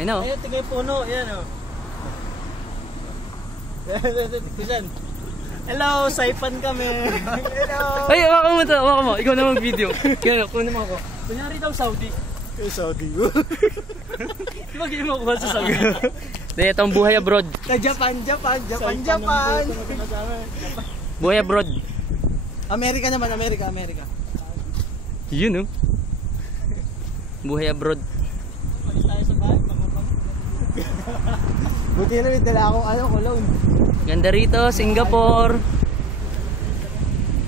Ayun o. Ayun, tingay puno. Yan o. Kusan. Hello, Saipan kami. Hello. Ay, hawakan mo ito. Hawakan mo. Ikaw na mag-video. Kaya, kunin mo ako. Kunyari daw Saudi. Saudi. Lagi mo ako sa Saudi. Hindi, itong buhay abroad. Japan. Buhay abroad. Amerika naman, Amerika. Yun o. Buhay abroad. Palis tayo sa bahay, bango-bango. Buti na may dala akong cologne. Ganda rito, Singapore.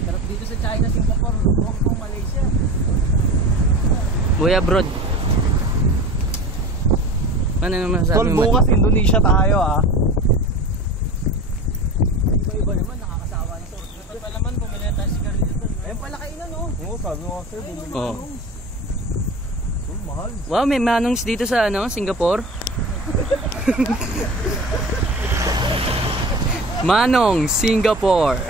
Sarap dito sa China, Singapore, Hong Kong, Malaysia. Buhay abroad. Ano naman masasabi mo? Bukas Indonesia tayo Iba-iba naman, nakakasawa nito. Ito pa naman, bumili tayo sigarilyo doon. Ayun pala kainan Oo, sabi mo kasi bumili. Mahal. Wow, may manongs dito sa Singapore. Manong, Singapore.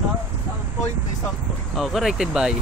South Point, may South Point. Oh, corrected by